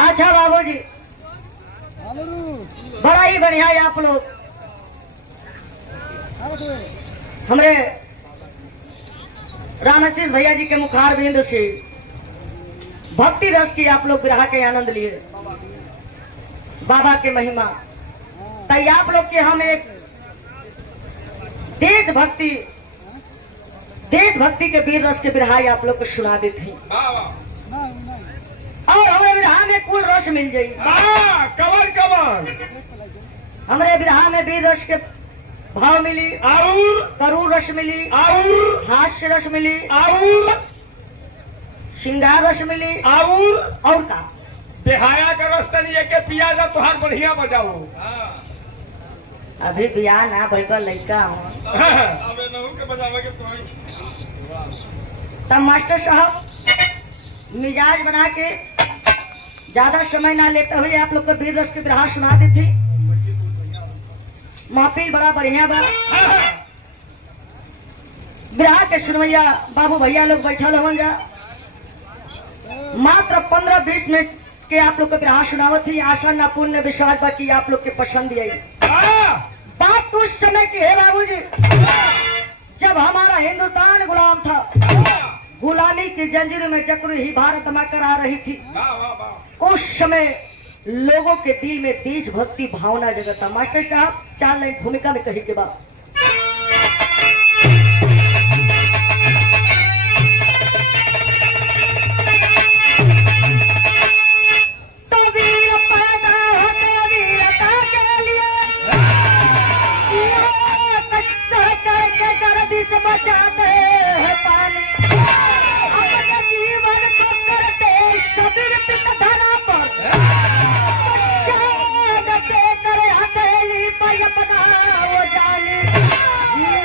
अच्छा बाबूजी, बड़ा ही बढ़िया है आप लोग हमरे रामशीष भैया जी के मुखार बिंद से भक्ति रस की आप लोग विरहा के आनंद लिए, बाबा के महिमा। ताई आप लोग के हम एक देशभक्ति के वीर रस के विरहा आप लोग को सुना देते हैं और हमें विरहा में कुल रस मिल जाये। कमर कमर हमारे विरहा में वीर रस के भाव मिली और करूर रस मिली और हास्य रस मिली और श्रृंगार रस मिली और का बेहाया का रस तनी के पिया जा तुहार बढ़िया बजाओ। अभी बियाह ना भइल लड़का हूँ। अबे नहु के बजावे के तब मास्टर साहब मिजाज बना के ज्यादा समय ना लेते हुए आप लोग को वीर रस की विरहा सुना दी थी। महफिल बड़ा बढ़िया बा। विरहा के सुनवैया बाबू भैया लोग बैठल हवन जा। मात्र 15-20 मिनट के आप लोग को विरहा सुनावत थी। आशा ना पुण्य विश्वास बा कि आप लोग के पसंद आई। बात उस समय की है बाबूजी जब हमारा हिंदुस्तान गुलाम था। गुलामी की जंजीर में जकड़ ही भारत मा करा रही थी। उस समय लोगों के दिल में देशभक्ति भावना जगता। मास्टर साहब 4 लाइन भूमिका में कही के बाद बचाते हैं पानी अपने जीवन को करते समर्पित धरा पर कर हथेली पर अपना वो जाने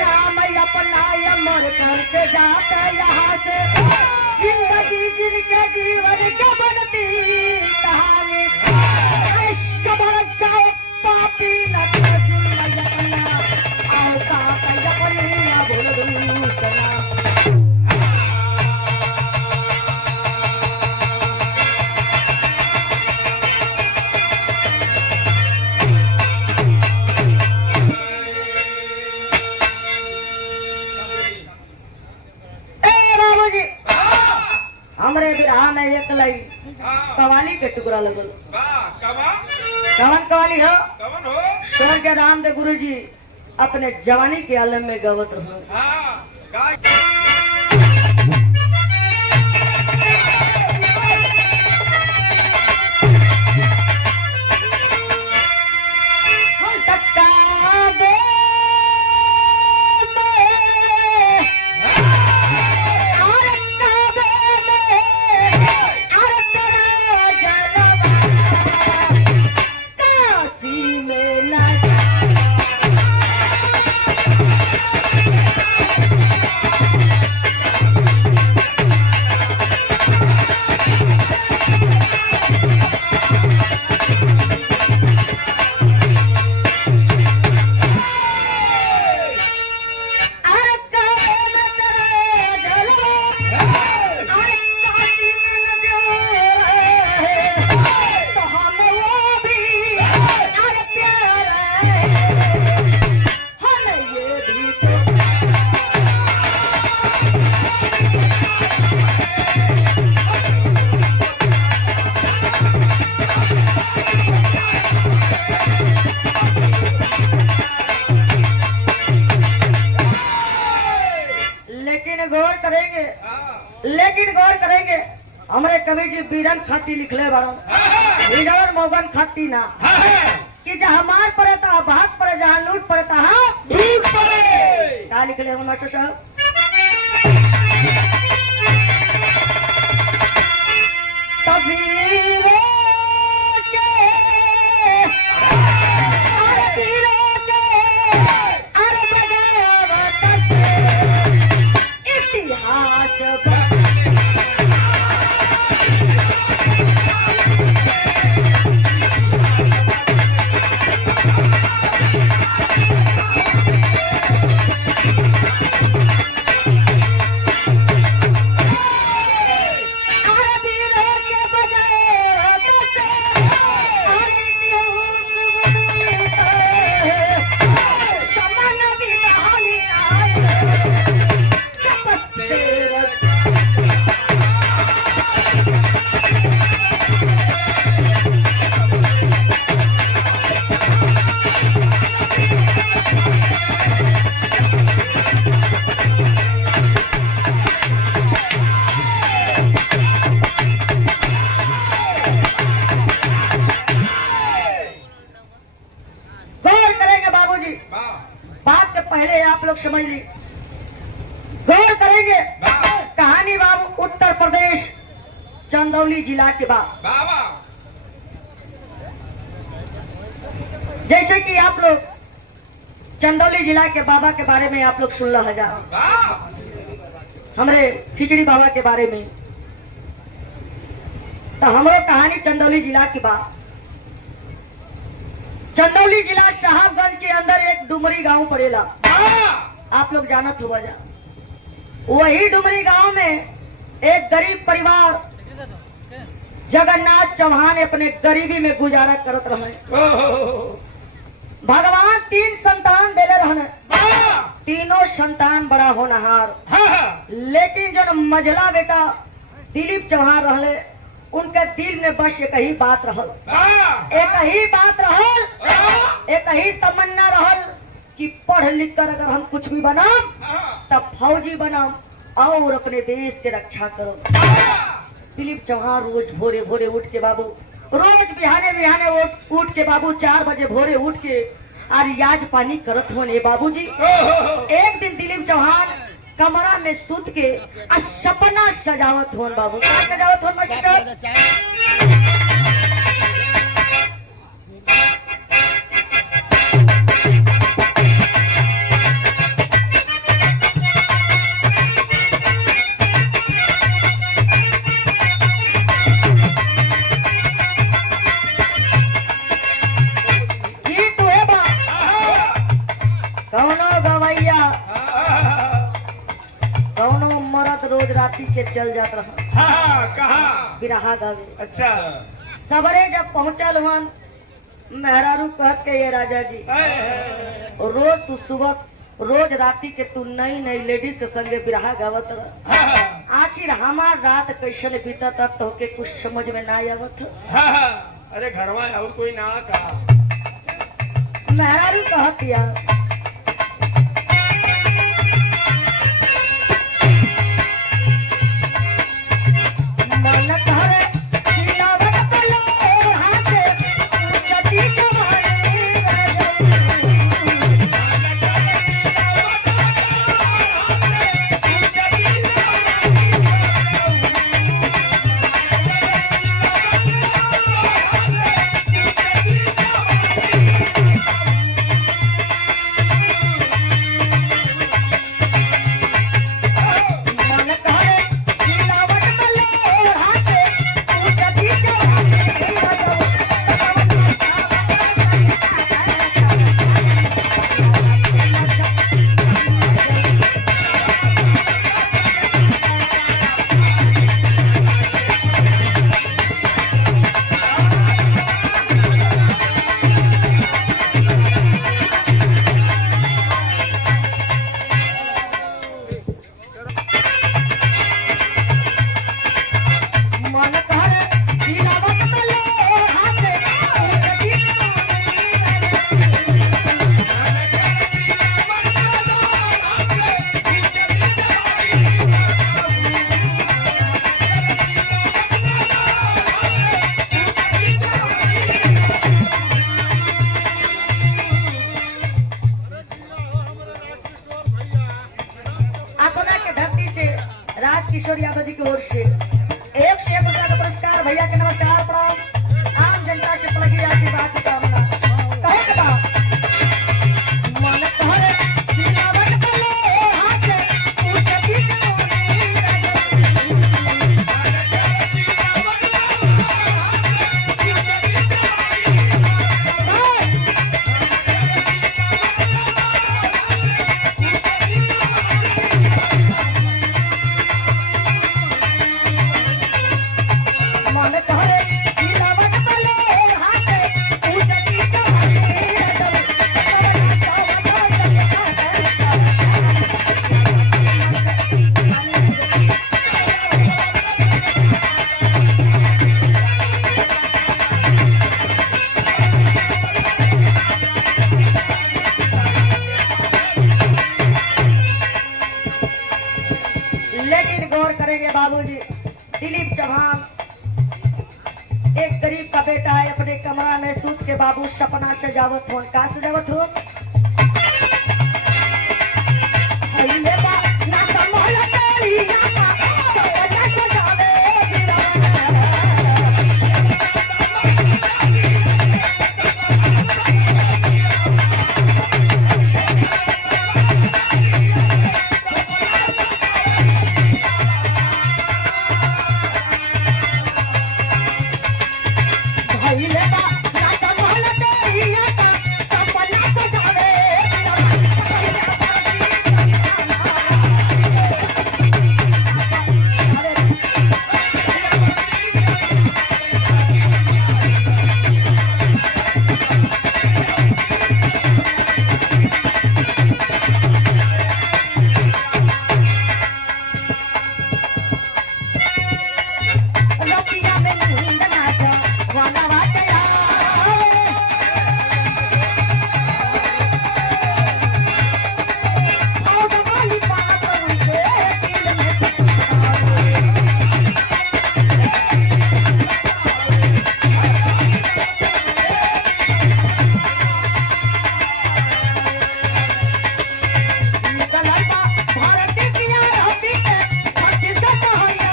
नाम अपना मर करके जाते यहाँ से जिंदगी जिनके जीवन के बनती कहानी सबर जाओ पापी न जुल्म हमरे विरहा में एक लाई कवाली के टुकड़ा लगल। कवन कवाली हो? स्वर्ग के रामदेव गुरु जी अपने जवानी के आलम में गवत रहो। लेकिन गौर करेंगे हमारे कवि जी बीरन खाती लिखले बाड़ो बीरन मौगन खाती ना कि जहाँ मार पड़े था भाग पड़े जहाँ लूट पड़े था हाँ दूर पड़े क्या लिखले हो मास्टर साहब तबीरे के तबीरे के अरे बगावत से इतिहास पहले आप लोग समझ ली गौर करेंगे कहानी बाबू उत्तर प्रदेश चंदौली जिला के बाद बाबा जैसे कि आप लोग चंदौली जिला के बाबा के बारे में आप लोग सुन रहा जा हमारे खिचड़ी बाबा के बारे में तो हमारे कहानी चंदौली जिला की बात चंदौली जिला साहबगंज के अंदर एक डुमरी गांव पड़ेला आप लोग जानत हो जा वही डुमरी गांव में एक गरीब परिवार जगन्नाथ चौहान अपने गरीबी में गुजारा करत रहे भगवान 3 संतान देले रहने तीनों संतान बड़ा होनहार लेकिन जो मझला बेटा दिलीप चौहान रहले उनके दिल में बस एक ही बात रहल एक ही बात रहल एक ही तमन्ना रहल कि पढ़ लिख कर अगर हम कुछ भी बनाम तब फौजी बनाम और अपने देश के रक्षा करो दिलीप चौहान रोज भोरे भोरे उठ के बाबू रोज बिहाने बिहाने उठ के बाबू 4 बजे भोरे उठ के और रियाज पानी करत होने बाबूजी एक दिन दिलीप चौहान कमरा में सुत के सपना सजावत होन बाबू क्या सजावत होन मास्टर कौनो गवैया कौनो मरद रोज राती के चल जात रहा कहा बिरहा गावे अच्छा सबरे जब पहुंचल हुन मेहरारू कहत के ये राजा जी रोज तू सुबह रोज राती के तू नई नई लेडीज के संगे बिरहा गावत रहा आखिर हमार रात कैसे बीतत तो के कुछ समझ में ना आवत अरे घर में और कोई ना कहा मेहरारू कहत यार एक से एक रुपया का पुरस्कार भैया के नमस्कार प्रणाम आम जनता से लगी आशीर्वाद की कामना कहे के बा मन तोहरे सिलावट बोले हाथ ऊंच पीठ मन तोहरे सिलावट बोले हाथ ऊंच पीठ लेकिन गौर करेंगे बाबूजी दिलीप चौहान एक गरीब का बेटा है अपने कमरा में सूत के बाबू सपना सजावत हो का सजावत हो हईले बा ना संभाल तेरी यामा सपना सजावे हईले बा ना संभाल तेरी यामा सपना सजावे लोकिया में नींद ना जा वाला वाटया और वाली बात उनके दिल में निकलता भारत की रहती है छत्तीसगढ़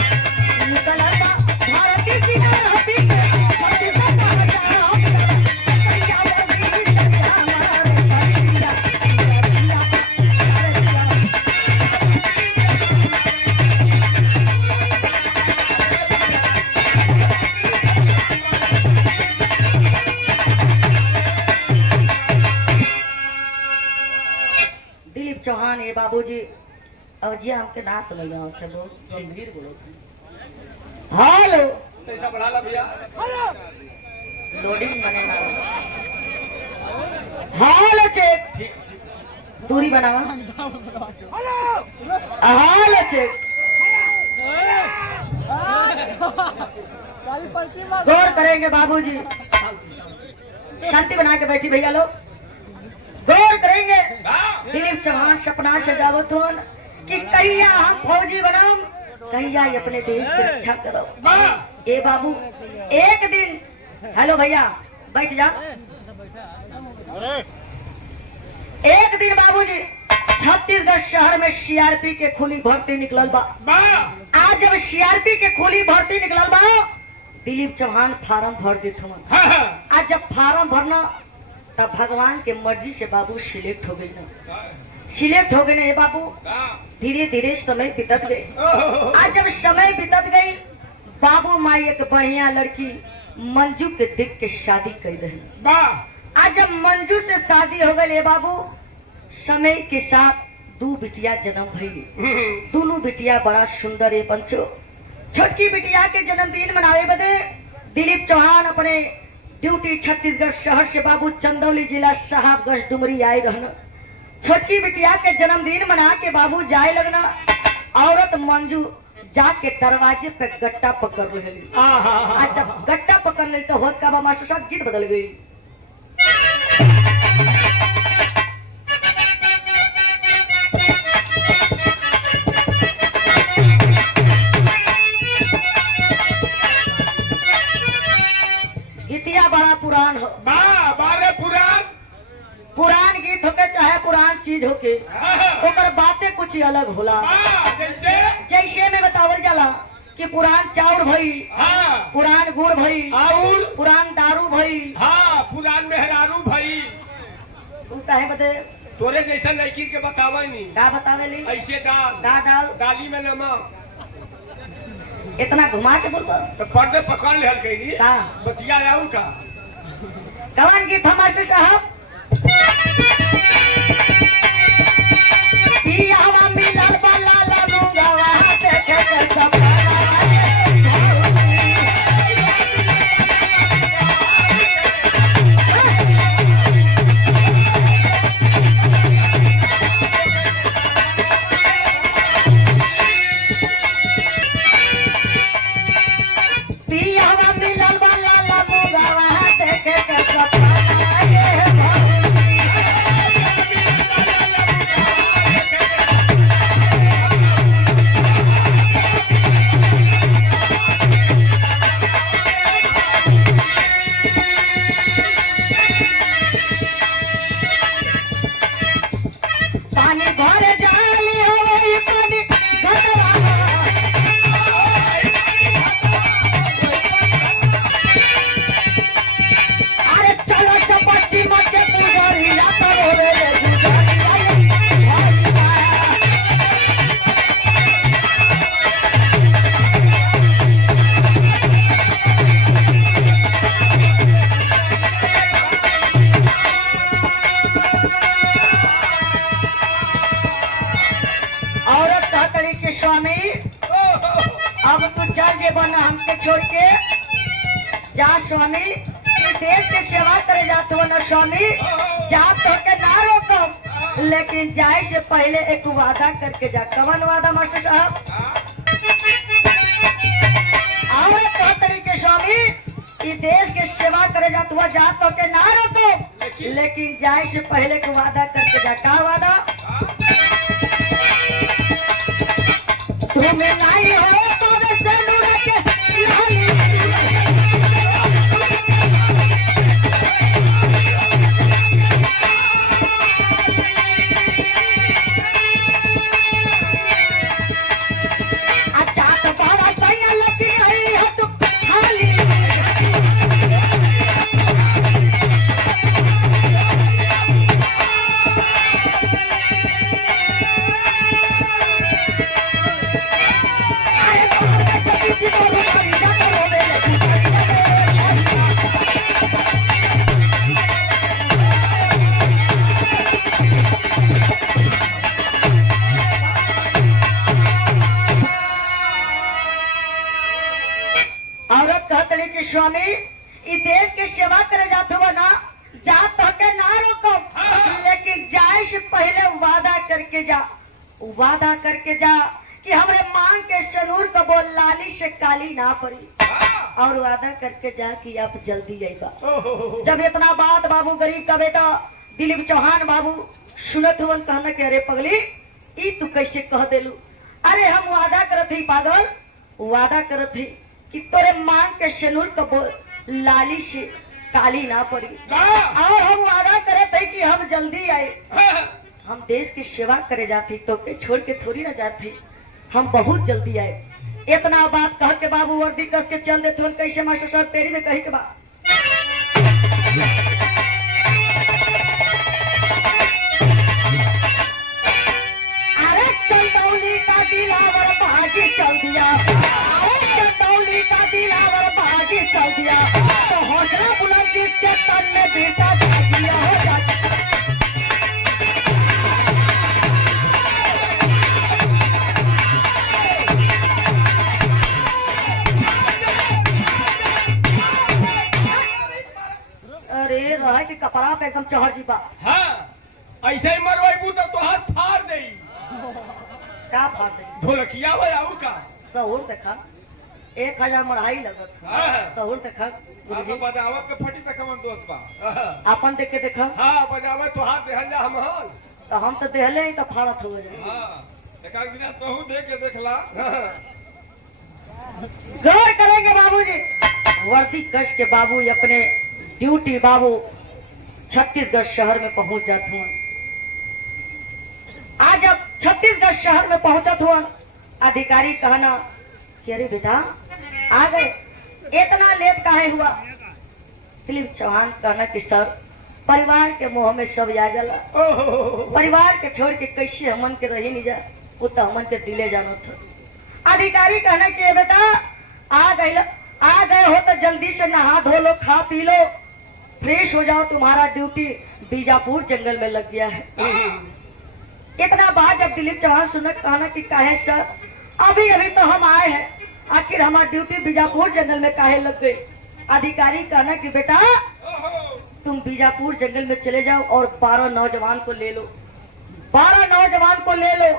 निकलता भारत की रहती है छत्तीसगढ़ दिलीप चौहान ये बाबूजी अवजिया हमके ना समझ में आवत है बहुत गंभीर बोलो हेलो पैसा बढ़ा ला भैया लोडिंग बने ना हेलो चेक दूरी बनावा हेलो चेक गौर करेंगे बाबूजी शांति बना के बैठी भैया लोग गौर करेंगे दिलीप चौहान सपना सजावत होन कि कहिया हम फौजी बनाम कहिया ये अपने देश की रक्षा करो ए बाबू एक दिन हेलो भैया बैठ जा एक दिन बाबूजी छत्तीसगढ़ शहर में सीआरपी के खुली भर्ती निकलल बा आज जब सीआरपी के खुली भर्ती निकलल बा दिलीप चौहान फार्म भर देत हवन आज जब फार्म भरना तब भगवान के मर्जी से बाबू सिलेक्ट हो गई ना सिलेक्ट हो गए ना ये बाबू धीरे धीरे समय बीतत गए आज जब समय बीतत गई बाबू माई एक बढ़िया लड़की मंजू के देख के शादी कर रही आज जब मंजू से शादी हो गई ये बाबू समय के साथ दो बिटिया जन्म भई दोनों बिटिया बड़ा सुंदर है पंचो छोटकी बिटिया के जन्मदिन मनावे बदे दिलीप चौहान अपने ड्यूटी छत्तीसगढ़ शहर से बाबू चंदौली जिला साहबगंज डुमरी आए रहना छोटकी बिटिया के जन्मदिन मना के बाबू जाए लगना औरत मंजू जाके दरवाजे पे गट्टा पकड़ रही आज जब गट्टा पकड़ ली तो होत का बा मास्टर साहब गीत बदल गई चीज होके ओकर बातें कुछ ही अलग होला। जैसे जैसे में बतावल जाला कि पुरान चाउर भई, पुरान गुड़ भई, और पुरान दारू भई। पुरान मेहरारू भाई तू काहे बदे तोरे जैसा लड़की के बतावा नहीं। का बतावेली? ऐसे डाल डाल डाली में नमक इतना घुमा के बोलबा तो पर्दे पकड़ ले हल्के का बतिया आऊ का कवन गीत था मास्टर साहब? पियावा मिलल वाला लमुंगवा देखे के सपना पियावा मिलल वाला लमुंगवा देखे के सपना ये भौजी। पानी भर जाली हवे पानी घटवा अरे चलो चपची मत के पुजरिया करो रे गुजरिया ये भौजी। औरत कहतड़ी के स्वामी अब तू चल जे बना हमके छोड़ के जा स्वामी। ये देश के सेवा करे जात हो ना स्वामी, जा तो के ना रोकम, लेकिन जाए से पहले एक वादा करके जा। कवन वादा मास्टर साहब? औरत कहतड़ी के स्वामी ये देश के सेवा करे जात हुआ जा तो के ना रोकम, लेकिन जाए से पहले एक वादा करके जा। का वादा? तुम्हें लाई हो तो वैसे लूड़ा के लाली। अच्छा तो बाबा सैया लगी आई हो तू खाली। अरे बाबा सभी की बोलो बारी जा करो मेरे औरत कहतड़ी कि स्वामी ई देश के सेवा करे जात हो ना, जा तो के ना रोको, लेकिन जाए से पहले वादा करके जा। वादा करके जा कि हमरे मांग के सनूर को बोल लाली से काली ना पड़ी, और वादा करके जा कि आप जल्दी आएगा। जब इतना बात बाबू गरीब का बेटा दिलीप चौहान बाबू सुनत हुवन कहना के अरे पगली ई तू कैसे कह देलू? अरे हम वादा करत ही पागल, वादा करत ही कि तोरे मांग के सनूर को बोल लाली से काली ना पड़ी, और हम वादा करत है कि हम जल्दी आए। हम देश की सेवा करे जाती तो के छोड़ के थोड़ी ना जाती, हम बहुत जल्दी आए। इतना बात कह के बाबू वर्दी कस के चल देते हैं। कैसे मास्टर साहब तेरी में कही के बात? अरे चंदौली का दिलावर भागी चल दिया, अरे चंदौली का दिलावर भागी चल दिया, तो हौसला बुलंद जिसके तन में बेटा जागिया हो जाता। अरे रहा कि कपड़ा पे एकदम चढ़ जी बा। ऐसे ही मरवाइबू तो तोहार फाड़ देई। का फाड़ दे? ढोलकिया हो आऊ का सहूर देखा 1000 मढ़ाई लगत। सहूर देखा गुरुजी, बजावत के फटी तक हमन दोस्त बा। अपन देख के देखा। बजावे तोहार देहल जा हमहन। तो हम तो देहले ही तो फाड़त हो जाए। हां एक आध दिन तोहू देख के देखला। गौर करेंगे बाबूजी। वर्दी कश के बाबू अपने ड्यूटी बाबू छत्तीसगढ़ शहर में पहुंच जाते हैं। छत्तीसगढ़ शहर में पहुंचा हुआ अधिकारी कहना कि अरे बेटा आ गए, इतना लेट काहे हुआ। दिलीप चौहान कहना कि सर परिवार के मुंह में सब आ जाला, परिवार के छोड़ के कैसे हमन के रही नहीं जा, वो तो हमन के दिले जाना था। अधिकारी कहना कि "ए बेटा आ गए हो तो जल्दी से नहा धो लो, खा पी लो, फ्रेश हो जाओ, तुम्हारा ड्यूटी बीजापुर जंगल में लग गया है। इतना बात जब दिलीप चौहान सुना कहना कि काहे सर अभी अभी तो हम आए हैं, आखिर हमारा ड्यूटी बीजापुर जंगल में काहे लग गई। अधिकारी कहना कि बेटा तुम बीजापुर जंगल में चले जाओ और 12 नौजवान को ले लो, 12 नौजवान को ले लो,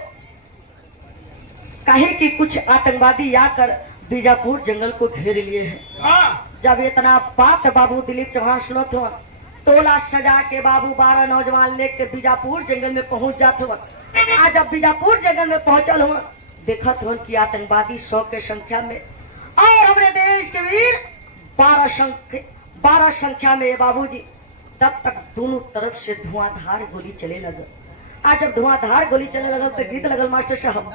कहे कि कुछ आतंकवादी आकर बीजापुर जंगल को घेर लिए हैं। जब इतना बात बाबू दिलीप चौहान सुनत हो, टोला सजा के बाबू 12 नौजवान लेके बीजापुर जंगल में पहुंच जाते हो। आज जब बीजापुर जंगल में पहुंचल हो, देखत हो कि आतंकवादी 100 के संख्या में और हमारे देश के वीर 12 संख्या में बाबूजी। तब तक दोनों तरफ से धुआंधार गोली चले लगे। आज जब धुआंधार गोली चले लगल तो गीत लगल मास्टर साहब,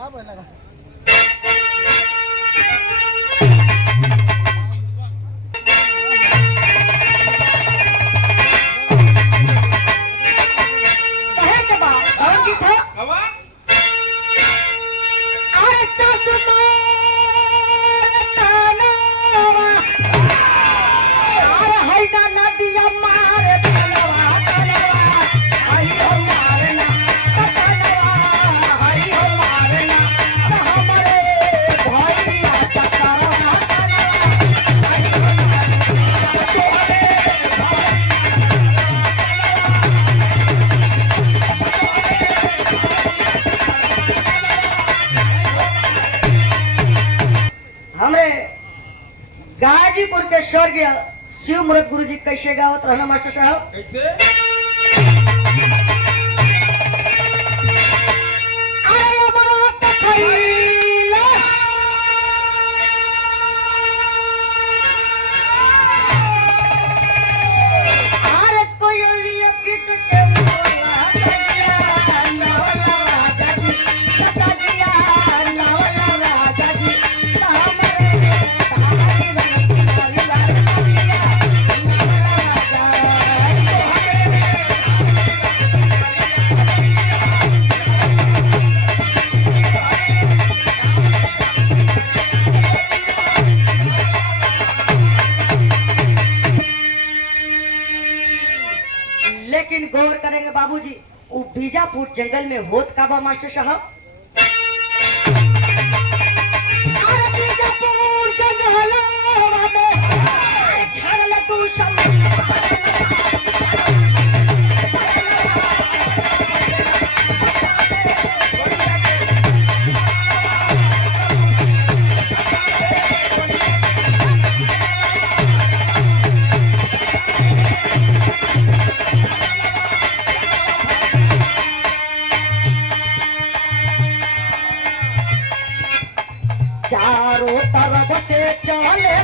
गाजीपुर के स्वर्गीय शिव मूर्त गुरु जी कैसे गावत रहना मास्टर साहब? लेकिन गौर करेंगे बाबूजी, वो बीजापुर जंगल में होत का बा मास्टर साहब? बीजापुर जंगल चारों तरफ से चले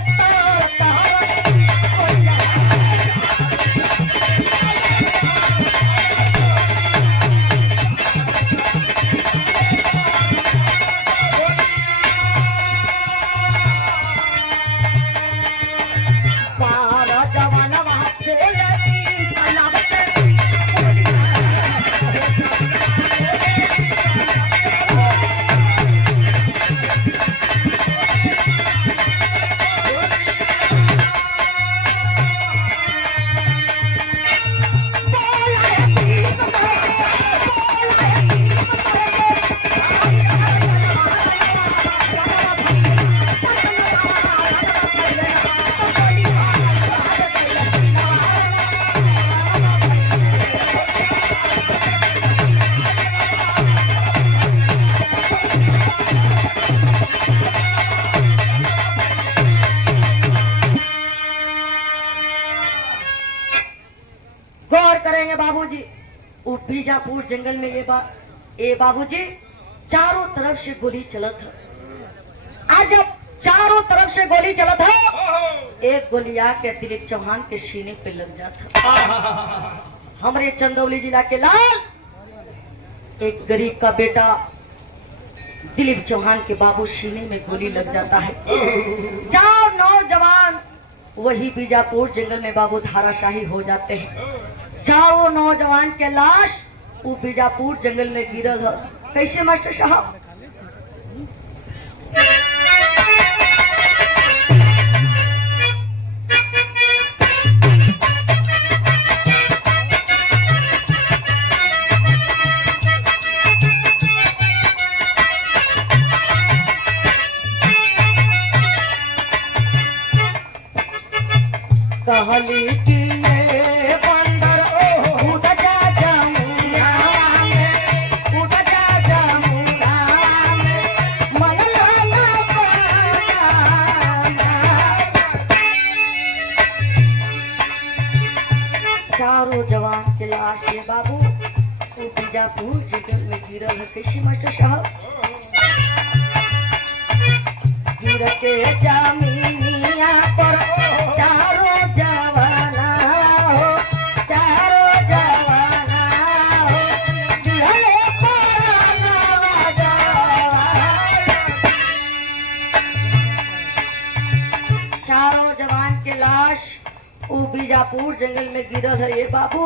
करेंगे बाबूजी। वो बीजापुर जंगल में ये बाबूजी चारों तरफ से गोली चलत है। आज जब चारों तरफ से गोली चलत है, एक गोली आके दिलीप चौहान के सीने पे लग जाता। हमारे चंदौली जिला के लाल, एक गरीब का बेटा दिलीप चौहान के बाबू सीने में गोली लग जाता है। जाओ नौजवान वही बीजापुर जंगल में बाबू धाराशाही हो जाते हैं। जाओ नौजवान के लाश वो बीजापुर जंगल में गिरल है। कैसे मास्टर साहब? कहली कि ये बंदर उड़ जा जमुना में, उड़ जा जमुना में, मंगला ना पाना। चारों जवान के लाश ये बाबू वो बीजापुर जंगल में गिरल है। कैसे मास्टर साहब? गिर के जमीनिया पर चारों जवाना हो, चारों जवाना हो, ढले पुराना जवान। चारों जवान के लाश वो बीजापुर जंगल में गिरल है। ये बाबू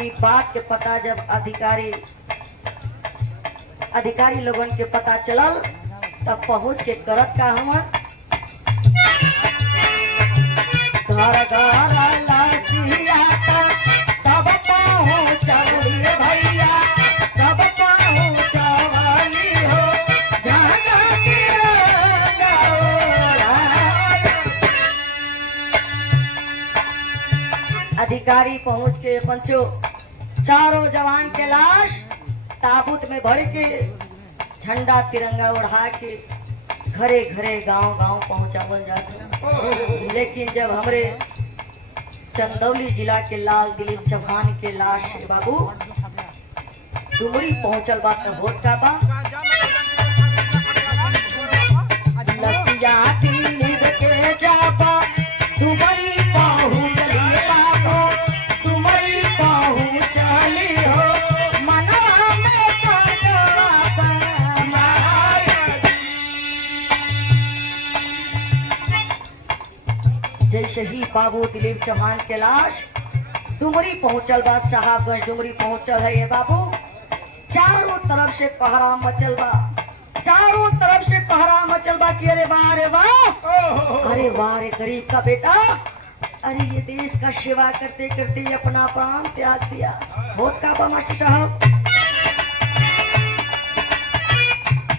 ये बात के पता जब अधिकारी लोगन के पता चलल तब पहुंच के करत का हमर घर घर लसिया का सब पहुंचली भैया, सब पहुंचली हो जाना अधिकारी पहुंच के पंचो चारों जवान के लाश ताबूत में भर के झंडा तिरंगा उड़ा के घरे घरे गांव गांव पहुंचावल जाता। लेकिन जब हमरे चंदौली जिला के लाल दिलीप चौहान के लाश है बाबू डुमरी पहुंचल बा तो होत का बा लसिया दिलीप के जाबा डुमरी पहुंचली बाबू, डुमरी पहुंचली हो मनवा में जैसे ही बाबू दिलीप चौहान के लाश डुमरी पहुंचल बा, साहबगंज डुमरी पहुंचल है ये बाबू। चारों तरफ से पहरा मचल बा, चारों तरफ से पहरा मचल बा कि अरे वाह रे वाह, अरे वाह रे गरीब का बेटा, अरे ये देश का सेवा करते करते अपना प्राण त्याग दिया। बहुत का बा मास्टर साहब।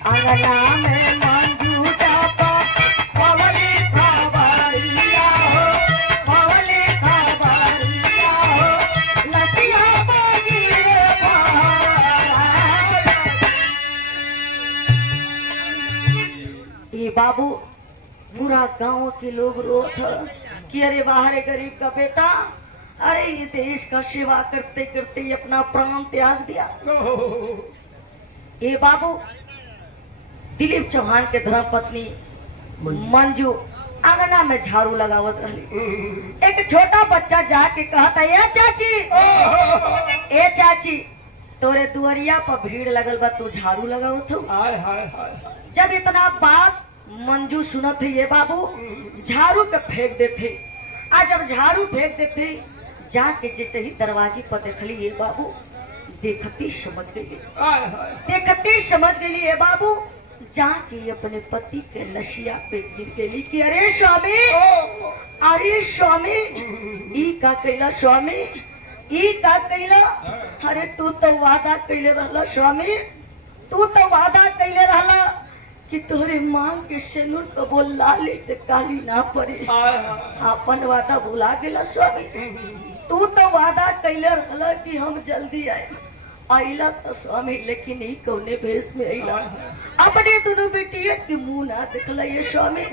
अंगना में मंजू जापा पवली खबरिया हो, पवली खबरिया हो, लसिया बगिरे ये बाबू पूरा गांव के लोग रोत कि अरे बाहर गरीब का बेटा, अरे ये देश का सेवा करते करते अपना प्राण त्याग दिया। ये बाबू दिलीप चौहान के धर्मपत्नी मंजू आंगना में झाड़ू लगावत रही। एक छोटा बच्चा जाके कहता ए चाची, ए चाची तोरे दुआरिया पर भीड़ लगल बा, तू झाड़ू लगावत हो। जब इतना बात मंजू सुनत है ये बाबू झाड़ू के फेंक देते। आज जब झाड़ू फेंक देते जाके जैसे ही दरवाजे पर देखली ये बाबू देखती समझ गई, देखती समझ गई ये बाबू जाके अपने पति के लसिया पे गिर गई कि अरे स्वामी, अरे स्वामी ई का कैला स्वामी, ई का कैला, अरे तू तो वादा कैले रहला स्वामी, तू तो वादा कैले रहला कि तोरे मांग के सिंदूर कबो लाली से काली ना पड़े। अपन वादा भुला गेला स्वामी, तू तो वादा कैले रहला कि हम जल्दी आए, आइला तो स्वामी लेकिन ई कौने भेष में आइला, अपने दोनों बेटियों के मुंह ना देखला ये स्वामी।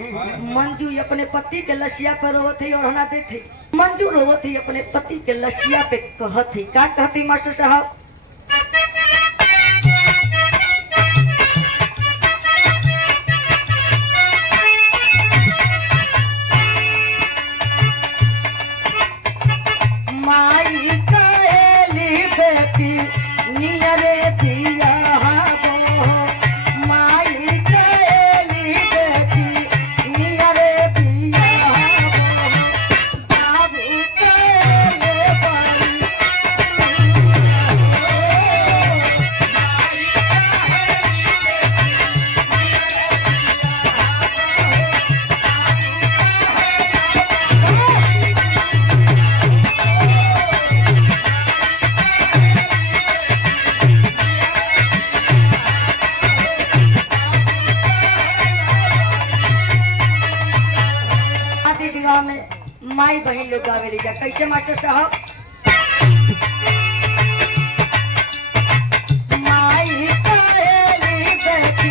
मंजू अपने पति के लसिया पे रोवत है और हना देते मंजू रोवत है अपने पति के लसिया पे कहत है का कहती मास्टर साहब। माई कहेली बेटी नियरे दिया हो, माई बहन लोग गावेली जा कैसे मास्टर साहब माई कहेली बेटी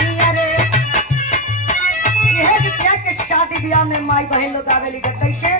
नियरे यह गीतिया के शादी ब्याह में माई बहन लोग गावेली जा कैसे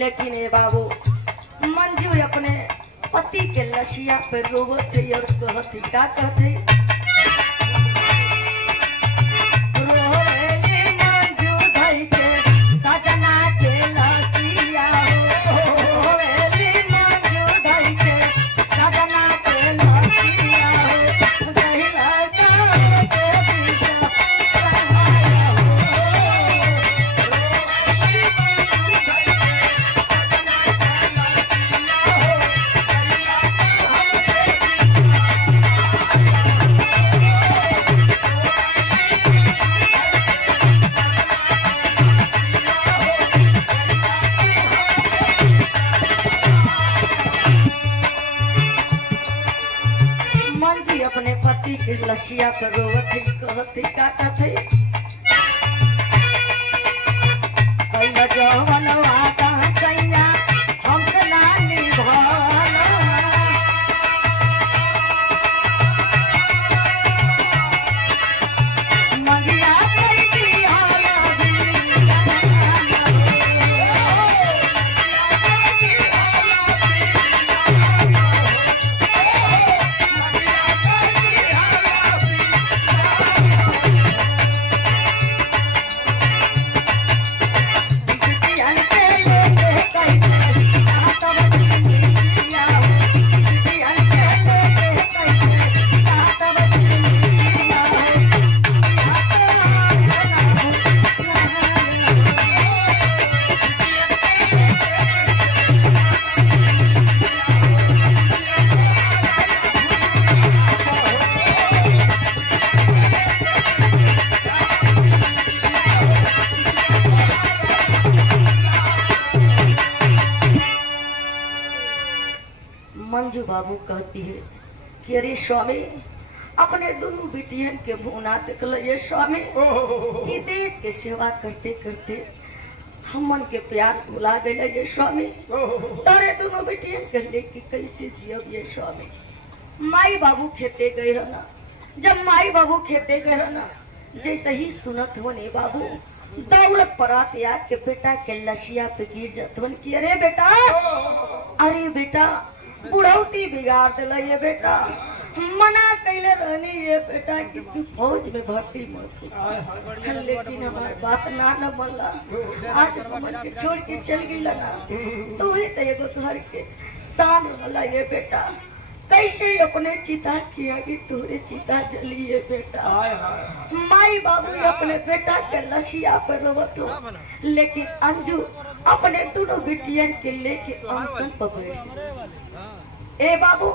लेकिन ए बाबू मंजू अपने पति के लसिया पे रोवत थी और कहती का कहती रोवेली मंजू धई के सजना के लसिया रोवेली मंजू धई के सजना के लसिया गहिरा के दिशा रहाया मंजी अपने पति के लसिया पे रोवत थी कहती काटा थी कैला जवन वादा सैया हमसे ना निभाना मंगिया कई दिया मंजू बाबू कहती है कि अरे स्वामी अपने दोनों बेटियन के भूना देखल ये स्वामी ये देश के सेवा करते करते हमन के प्यार भुला गए ये स्वामी तारे दोनों बेटियन के लेके कैसे जियब ये स्वामी माई बाबू खेते गए रहना जब माई बाबू खेते गए रहना जैसे ही सुनत होने बाबू दौड़त परात याद के बेटा के लसिया पे गिर जातवन की अरे बेटा बुढ़ौती बिगाड़ दिला ये बेटा मना कैले रहनी ये बेटा कि तू फौज में भर्ती मत हो लेकिन हमारी बात ना न मनला आज मन के छोड़ के चल गई लगा तू ही तो एगो घर के शान वाला ये बेटा कैसे अपने चिता किया कि तोरे चिता जली ये बेटा माई बाबू अपने बेटा के लसिया पर रोवत हो लेकिन अंजू अपने दोनों बेटियन के लेके अनशन पर बैठी ए बाबू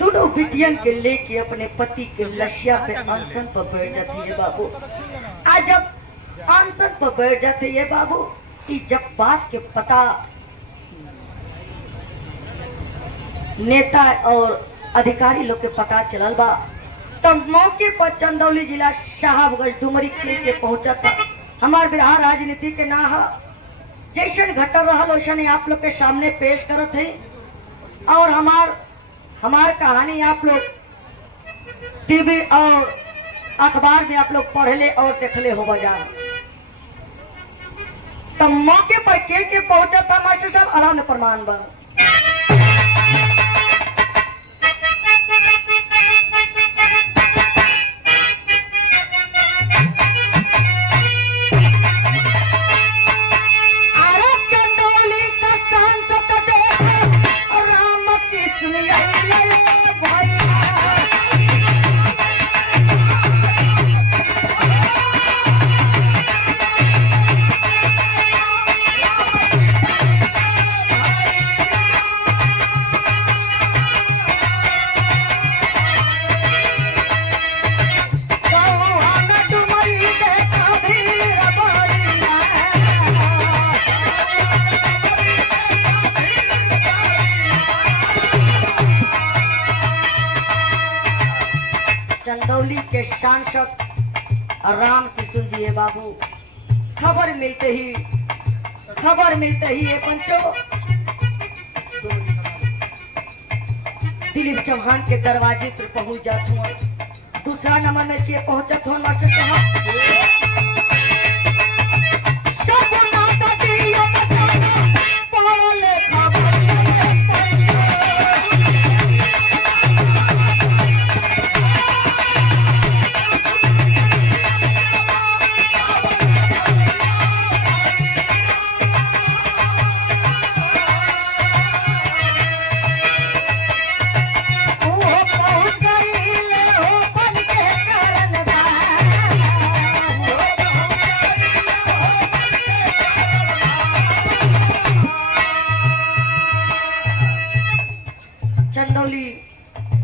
दोनों बिटियन के लेके अपने पति के लसिया पे अनशन पर बैठ जाती है बाबू आज जब अनशन पर बैठ जाते है बाबू कि जब बात के पता नेता और अधिकारी लोग के पता चलल बा तब मौके पर चंदौली जिला साहबगंज डुमरी के पहुंचा था हमार बिहार राजनीति के ना जैसन घटल रहा वैसन आप लोग के सामने पेश करत है और हमार कहानी आप लोग टीवी और अखबार में आप लोग पढ़ले और देखले हो बजा तब मौके पर के पहुंचा था मास्टर साहब आराम ने प्रमाण बा चंदौली चंदौली के सांसद राम किशुन जी है बाबू। खबर मिलते ही ये पंचो दिलीप चौहान के दरवाजे पर पहुंच जाता हूँ। दूसरा नंबर में के पहुंचत हूँ मास्टर साहब।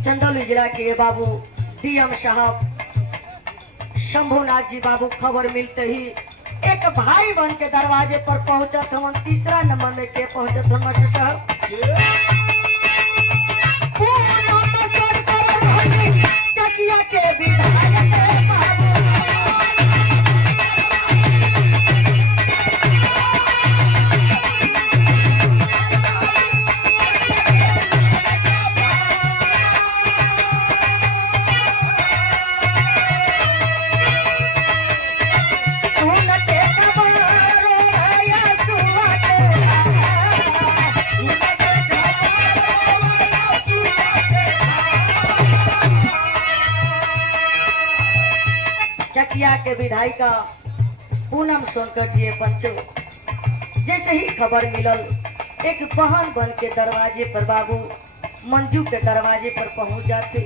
चंदौली जिला के बाबू डीएम साहब शंभुनाथ जी बाबू खबर मिलते ही एक भाई बन के दरवाजे पर पहुंचत हम। तीसरा नंबर में के पहुंचत हम मास्टर साहब। चकिया के विधायक बाबू चकिया के विधायिका पूनम सोनकर जी पंचो जैसे ही खबर मिलल एक बहन बन के दरवाजे पर बाबू मंजू के दरवाजे पर पहुंच जाते।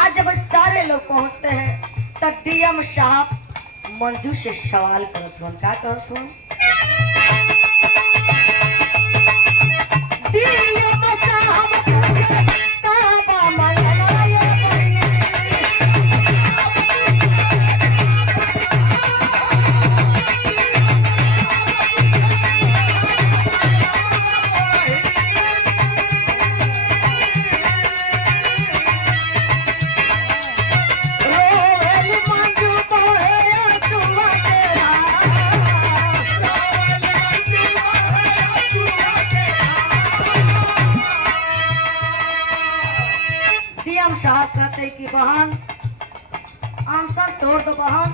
आज जब सारे लोग पहुंचते हैं तब डीएम साहब मंजू से सवाल करत हन। का करत हन? डीएम साहब काबा मंगला ये साहब कहते कि बहन आंसर तोड़ दो बहन,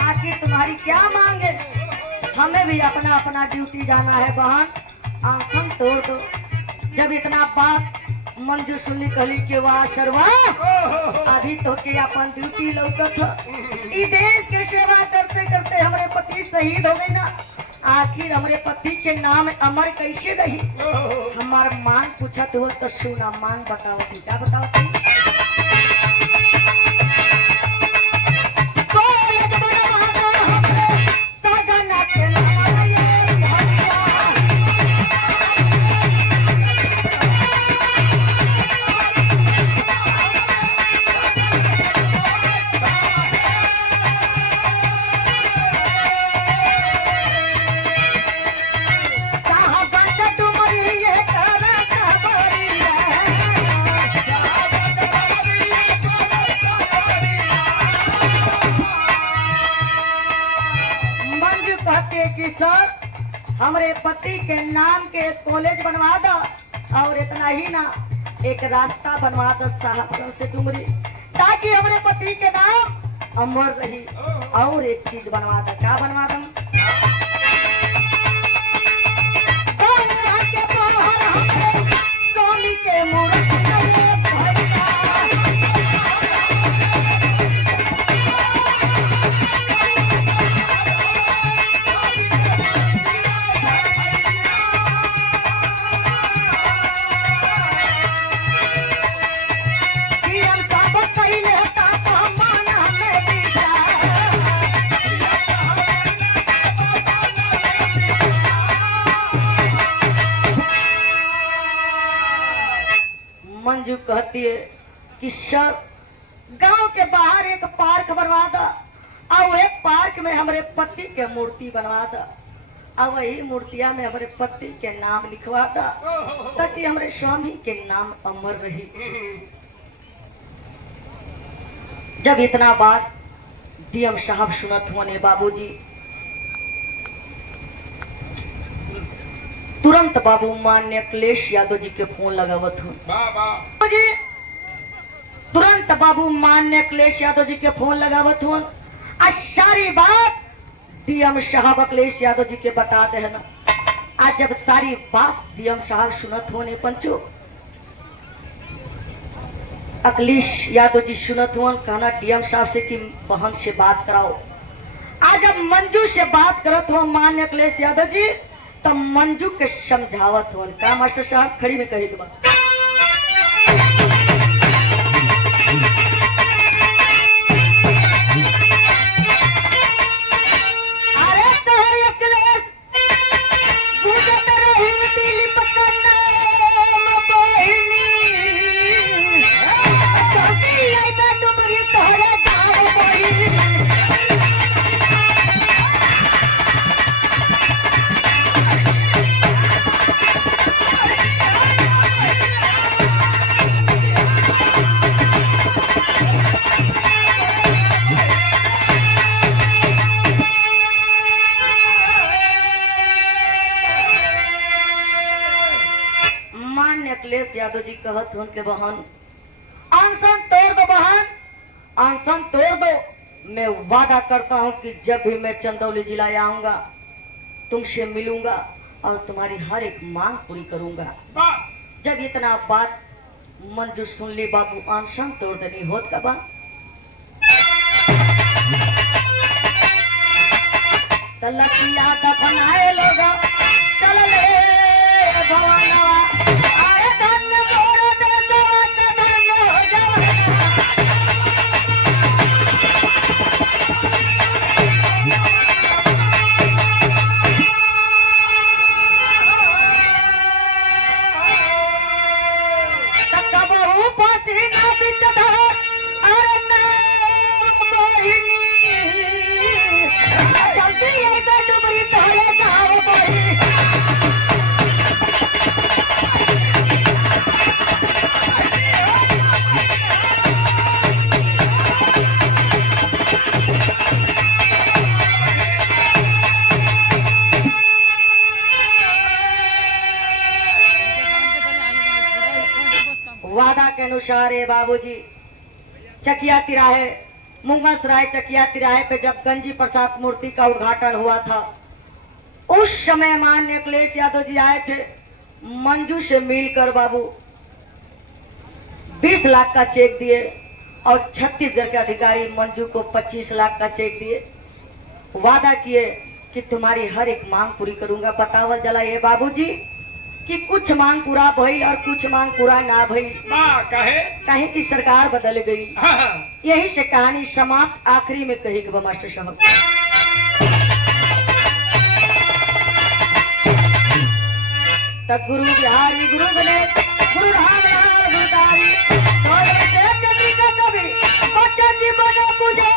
आखिर तुम्हारी क्या मांगे? हमें भी अपना अपना ड्यूटी जाना है बहन, आंसर तोड़ दो। जब इतना बात मंजू सुनी कहली के वाह सरवा अभी तो के अपन ड्यूटी लौकत ई देश के सेवा करते करते हमारे पति शहीद हो गए ना, आखिर हमारे पति के नाम अमर कैसे रही? हमार मान पूछत हो तो सुना मान बताओ थी। क्या बताओ थी? कि सर हमारे पति के नाम के कॉलेज बनवा दो और इतना ही ना एक रास्ता बनवा दो साहबगंज से डुमरी, ताकि हमारे पति के नाम अमर रही। और एक चीज बनवा दो। क्या बनवा दो? स्वामी के मूर्ति मंजू कहती है कि सर गांव के बाहर एक पार्क बनवा दो और एक पार्क में हमारे पति के मूर्ति बनवा दो और वही मूर्तिया में हमारे पति के नाम लिखवा दो ताकि हमारे स्वामी के नाम अमर रही। जब इतना बात डीएम साहब सुनत होने बाबूजी, तुरंत बाबू मान्य अखिलेश यादव जी के फोन लगावत हूँ। वाह वाह बाबूजी तुरंत बाबू मान्य अखिलेश यादव जी के फोन लगावत हूँ। आज सारी बात डीएम साहब अखिलेश यादव जी के बता दे ना। आज जब सारी बात डीएम साहब सुनत होने पंचो, अखिलेश यादव जी सुनत हुआ, कहना डीएम साहब से कि बहन से बात कराओ। आज जब मंजू से बात करत हो मान्य अखिलेश यादव जी, तब मंजू के समझावत हो का मास्टर साहब खड़ी में कही बात। अरे तो अखिलेश बुझत रही दिलीप का नाम बहिनी, जल्दी आइबा डुबरी तोहरे गाँव बहिनी। मान्य अखिलेश यादव जी कहत हूं के बहन अनशन तोड़ दो, बहन अनशन तोड़ दो। मैं वादा करता हूं कि जब भी मैं चंदौली जिला आऊंगा तुमसे मिलूंगा और तुम्हारी हर एक मांग पूरी करूंगा। वाह जब इतना बात मंजू सुन ली बाबू, अनशन तोड़ देनी होत का बा। तलकिया दफनाए लोग चल ले भवानवा, आए धन्य मोर देशवा के धन्य हो जावा। तकबहु पसीना बिच धर, अरे नाम बहिनी, जल्दी आइबा डुबरी तोहरे गाँव बहिनी। वादा के अनुसार है बाबूजी, चकिया तिराहे मुंगसराय चकिया तिराहे पे जब गंजी प्रसाद मूर्ति का उद्घाटन हुआ था, उस समय माननीय अखिलेश यादव जी आए थे। मंजू से मिलकर बाबू 20 लाख का चेक दिए और छत्तीसगढ़ के अधिकारी मंजू को 25 लाख का चेक दिए। वादा किए कि तुम्हारी हर एक मांग पूरी करूंगा। बतावल जला ये बाबूजी कि कुछ मांग पूरा भइल और कुछ मांग पूरा ना भइल, वाह कहे कहीं की सरकार बदल गई। हाँ, यही से कहानी समाप्त आखिरी में कही गई मास्टर साहब। तब गुरु बिहारी गुरु गणेश गुरु राम राम गुरुदारी, सौ से चंद्रिका कवि बच्चा जीवन बुझे।